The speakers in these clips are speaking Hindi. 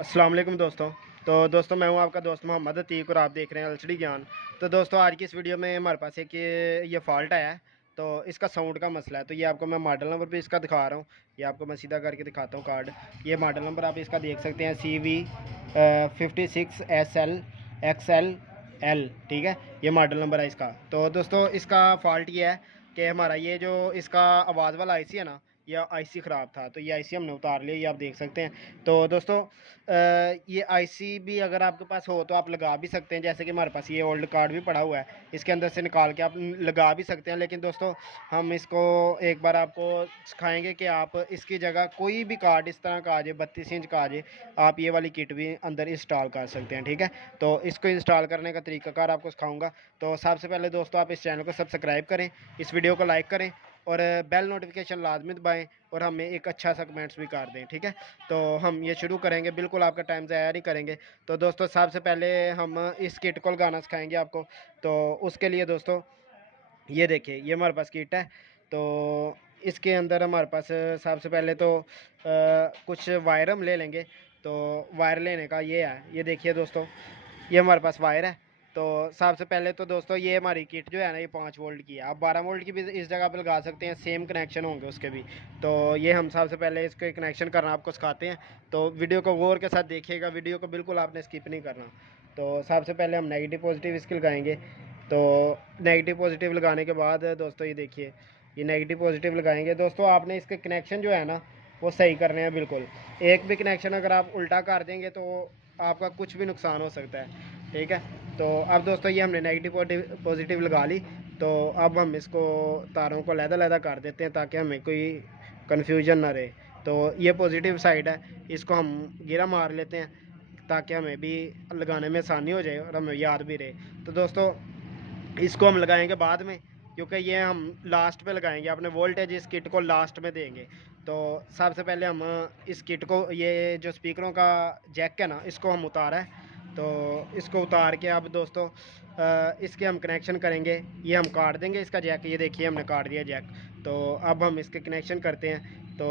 अस्सलाम वालेकुम दोस्तों मैं हूं आपका दोस्त मोहम्मद अतीक और आप देख रहे हैं एलसीडी ज्ञान। तो दोस्तों आज की इस वीडियो में हमारे पास एक ये फ़ॉल्ट आया है। तो इसका साउंड का मसला है। तो ये आपको मैं मॉडल नंबर भी इसका दिखा रहा हूँ। ये आपको मैं सीधा करके दिखाता हूँ कार्ड। ये मॉडल नंबर आप इसका देख सकते हैं CV 56SL XLL, ठीक है। ये मॉडल नंबर है इसका। तो दोस्तों इसका फ़ॉल्ट ये है कि हमारा ये जो इसका आवाज़ वाला आईसी है ना, ये आईसी ख़राब था। तो ये आईसी हमने उतार लिया, ये आप देख सकते हैं। तो दोस्तों ये आईसी भी अगर आपके पास हो तो आप लगा भी सकते हैं। जैसे कि हमारे पास ये ओल्ड कार्ड भी पड़ा हुआ है, इसके अंदर से निकाल के आप लगा भी सकते हैं। लेकिन दोस्तों हम इसको एक बार आपको सिखाएंगे कि आप इसकी जगह कोई भी कार्ड इस तरह का आ जाए, 32 इंच का आ जाए, आप ये वाली किट भी अंदर इंस्टॉल कर सकते हैं, ठीक है। तो इसको इंस्टॉल करने का तरीकाकार आपको सिखाऊंगा। तो सबसे पहले दोस्तों आप इस चैनल को सब्सक्राइब करें, इस वीडियो को लाइक करें और बेल नोटिफिकेशन लाजमी दबाएं और हमें एक अच्छा सा कमेंट्स भी कर दें, ठीक है। तो हम ये शुरू करेंगे, बिल्कुल आपका टाइम ज़ाया नहीं करेंगे। तो दोस्तों सबसे पहले हम इस किट को लगाना सिखाएंगे आपको। तो उसके लिए दोस्तों ये देखिए, ये हमारे पास किट है। तो इसके अंदर हमारे पास सबसे पहले तो कुछ वायर हम ले लेंगे। तो वायर लेने का ये है, ये देखिए दोस्तों, ये हमारे पास वायर है। तो सबसे पहले तो दोस्तों ये हमारी किट जो है ना, ये 5 वोल्ट की है। आप 12 वोल्ट की भी इस जगह पे लगा सकते हैं, सेम कनेक्शन होंगे उसके भी। तो ये हम सबसे पहले इसके कनेक्शन करना आपको सिखाते हैं। तो वीडियो को गौर के साथ देखिएगा, वीडियो को बिल्कुल आपने स्किप नहीं करना। तो सबसे पहले हम नेगेटिव पॉजिटिव इसके लगाएंगे। तो नेगेटिव पॉजिटिव लगाने के बाद दोस्तों ये देखिए, ये नेगेटिव पॉजिटिव लगाएंगे। दोस्तों आपने इसके कनेक्शन जो है ना, वो सही करने हैं बिल्कुल। एक भी कनेक्शन अगर आप उल्टा कर देंगे तो आपका कुछ भी नुकसान हो सकता है, ठीक है। तो अब दोस्तों ये हमने नेगेटिव पॉजिटिव लगा ली। तो अब हम इसको तारों को लहदा कर देते हैं ताकि हमें कोई कन्फ्यूजन ना रहे। तो ये पॉजिटिव साइड है, इसको हम गिरा मार लेते हैं ताकि हमें भी लगाने में आसानी हो जाए और हमें याद भी रहे। तो दोस्तों इसको हम लगाएंगे बाद में, क्योंकि ये हम लास्ट पे लगाएंगे, अपने वोल्टेज इस किट को लास्ट में देंगे। तो सबसे पहले हम इस किट को, ये जो स्पीकरों का जैक है ना, इसको हम उतारा है। तो इसको उतार के अब दोस्तों इसके हम कनेक्शन करेंगे। ये हम काट देंगे इसका जैक, ये देखिए हमने काट दिया जैक। तो अब हम इसके कनेक्शन करते हैं। तो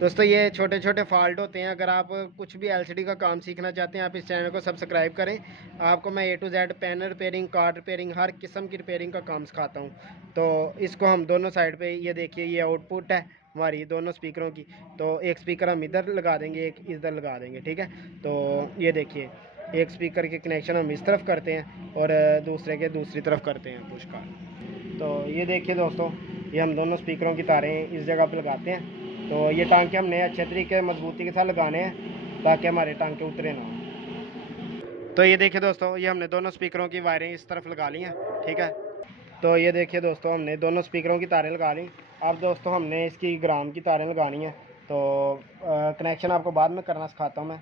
दोस्तों ये छोटे छोटे फॉल्ट होते हैं। अगर आप कुछ भी एलसीडी का काम सीखना चाहते हैं, आप इस चैनल को सब्सक्राइब करें। आपको मैं A to Z pen repairing, card repairing, हर किस्म की रिपेयरिंग का काम सिखाता हूँ। तो इसको हम दोनों साइड पे, ये देखिए ये आउटपुट है हमारी दोनों स्पीकरों की। तो एक स्पीकर हम इधर लगा देंगे, एक इधर लगा देंगे, ठीक है। तो ये देखिए, एक स्पीकर के कनेक्शन हम इस तरफ करते हैं और दूसरे के दूसरी तरफ करते हैं पुश का। तो ये देखिए दोस्तों, ये हम दोनों स्पीकरों की तारें इस जगह पे लगाते हैं। तो ये टांके हमने अच्छे तरीके मजबूती के साथ लगाने हैं ताकि हमारे टांके उतरे ना। तो ये देखिए दोस्तों, ये हमने दोनों स्पीकरों की वायरें इस तरफ लगा ली हैं, ठीक है। तो ये देखिए दोस्तों, हमने दोनों स्पीकरों की तारें लगा ली। अब दोस्तों हमने इसकी ग्राउंड की तारें लगानी है। तो कनेक्शन आपको बाद में करना सिखाता हूँ मैं,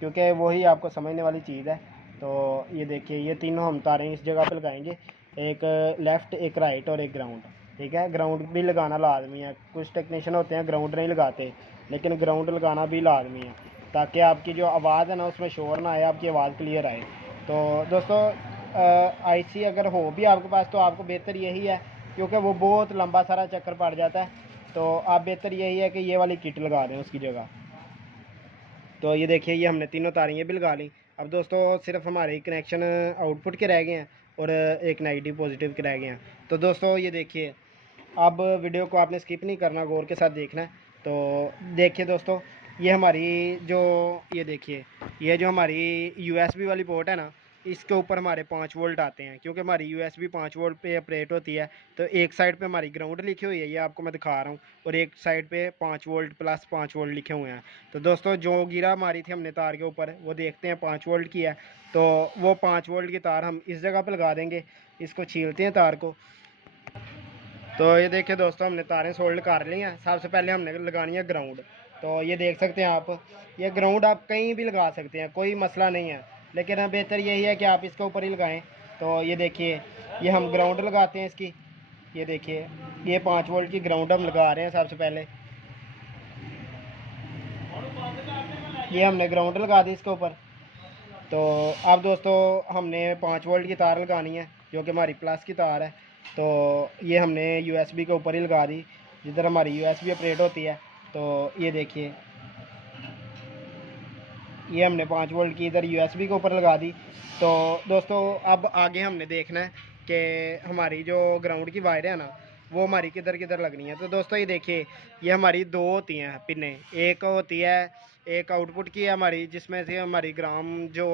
क्योंकि वही आपको समझने वाली चीज़ है। तो ये देखिए, ये तीनों हम तारें इस जगह पे लगाएंगे, एक लेफ़्ट, एक राइट और एक ग्राउंड, ठीक है। ग्राउंड भी लगाना लाजमी है। कुछ टेक्नीशियन होते हैं ग्राउंड नहीं लगाते, लेकिन ग्राउंड लगाना भी लाजमी है ताकि आपकी जो आवाज़ है ना, उसमें शोर ना आए, आपकी आवाज़ क्लियर आए। तो दोस्तों आईसी अगर हो भी आपके पास तो आपको बेहतर यही है, क्योंकि वो बहुत लंबा सारा चक्कर पड़ जाता है। तो आप बेहतर यही है कि ये वाली किट लगा दें उसकी जगह। तो ये देखिए, ये हमने तीनों तारें ये भी लगा ली। अब दोस्तों सिर्फ हमारे कनेक्शन आउटपुट के रह गए हैं और एक नेगेटिव पॉजिटिव के रह गए हैं। तो दोस्तों ये देखिए, अब वीडियो को आपने स्किप नहीं करना, गौर के साथ देखना है। तो देखिए दोस्तों, ये हमारी जो, ये देखिए, ये जो हमारी यूएसबी वाली पोर्ट है ना, इसके ऊपर हमारे 5 वोल्ट आते हैं, क्योंकि हमारी यूएसबी 5 वोल्ट पे ऑपरेट होती है। तो एक साइड पे हमारी ग्राउंड लिखी हुई है, ये आपको मैं दिखा रहा हूँ, और एक साइड पे 5 वोल्ट प्लस 5 वोल्ट लिखे हुए हैं। तो दोस्तों जो गिरा मारी थी हमने तार के ऊपर, वो देखते हैं 5 वोल्ट की है। तो वो 5 वोल्ट की तार हम इस जगह पर लगा देंगे। इसको छीलते हैं तार को। तो ये देखिए दोस्तों, हमने तारें सोल्ड कर ली हैं। सबसे पहले हमने लगानी है ग्राउंड। तो ये देख सकते हैं आप, ये ग्राउंड आप कहीं भी लगा सकते हैं, कोई मसला नहीं है, लेकिन बेहतर यही है कि आप इसके ऊपर ही लगाएं। तो ये देखिए, ये हम ग्राउंड लगाते हैं इसकी। ये देखिए, ये 5 वोल्ट की ग्राउंड हम लगा रहे हैं सबसे पहले। ये हमने ग्राउंड लगा दी इसके ऊपर। तो अब दोस्तों हमने 5 वोल्ट की तार लगानी है, जो कि हमारी प्लस की तार है। तो ये हमने यूएसबी के ऊपर ही लगा दी, जिधर हमारी यूएसबी ऑपरेट होती है। तो ये देखिए, ये हमने 5 वोल्ट की इधर USB के ऊपर लगा दी। तो दोस्तों अब आगे हमने देखना है कि हमारी जो ग्राउंड की वायर है ना वो हमारी किधर किधर लगनी है। तो दोस्तों ये देखिए, ये हमारी 2 होती हैं पिने। एक होती है, एक आउटपुट की है हमारी, जिसमें से हमारी ग्राम जो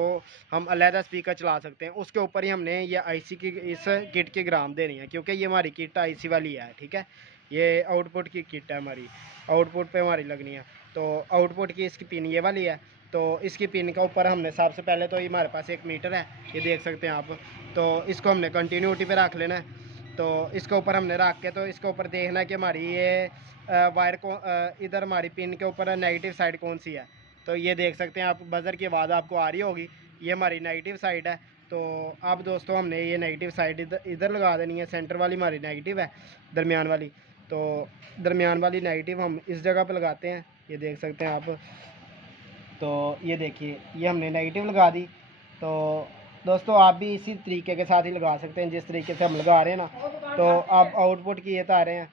हम अलहदा स्पीकर चला सकते हैं, उसके ऊपर ही हमने ये आईसी की इस किट की ग्राम देनी है, क्योंकि ये हमारी किट आईसी वाली है। ठीक है, ये आउटपुट की किट है हमारी, आउटपुट पे हमारी लगनी है। तो आउटपुट की इसकी पिन ये वाली है। तो इसकी पिन के ऊपर हमने सबसे पहले तो ये हमारे पास एक मीटर है, ये देख सकते हैं आप। तो इसको हमने कंटिन्यूटी पे रख लेना है। तो इसके ऊपर हमने रख के तो इसके ऊपर देखना है कि हमारी ये वायर को इधर हमारी पिन के ऊपर नेगेटिव साइड कौन सी है। तो ये देख सकते हैं आप, बजर की आवाज़ आपको आ रही होगी, ये हमारी नेगेटिव साइड है। तो अब दोस्तों हमने ये नेगेटिव साइड इधर लगा देनी है। सेंटर वाली हमारी नेगेटिव है, दरमियान वाली। तो दरमियान वाली नेगेटिव हम इस जगह पर लगाते हैं, ये देख सकते हैं आप। तो ये देखिए, ये हमने नेगेटिव लगा दी। तो दोस्तों आप भी इसी तरीके के साथ ही लगा सकते हैं जिस तरीके से हम लगा रहे हैं ना। तो आप आउटपुट की ये तारें हैं,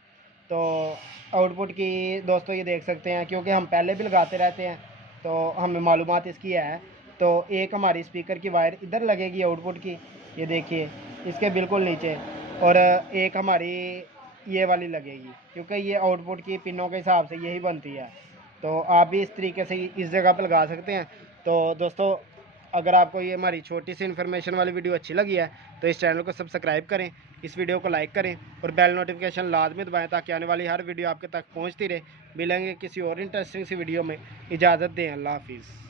तो आउटपुट की दोस्तों ये देख सकते हैं, क्योंकि हम पहले भी लगाते रहते हैं तो हमें मालूमात इसकी है। तो एक हमारी स्पीकर की वायर इधर लगेगी आउटपुट की, ये देखिए इसके बिल्कुल नीचे, और एक हमारी ये वाली लगेगी, क्योंकि ये आउटपुट की पिनों के हिसाब से यही बनती है। तो आप भी इस तरीके से इस जगह पर लगा सकते हैं। तो दोस्तों अगर आपको ये हमारी छोटी सी इन्फॉर्मेशन वाली वीडियो अच्छी लगी है तो इस चैनल को सब्सक्राइब करें, इस वीडियो को लाइक करें और बेल नोटिफिकेशन लाजमी दबाएं, ताकि आने वाली हर वीडियो आपके तक पहुंचती रहे। मिलेंगे किसी और इंटरेस्टिंग सी वीडियो में, इजाज़त दें, अल्लाह हाफिज़।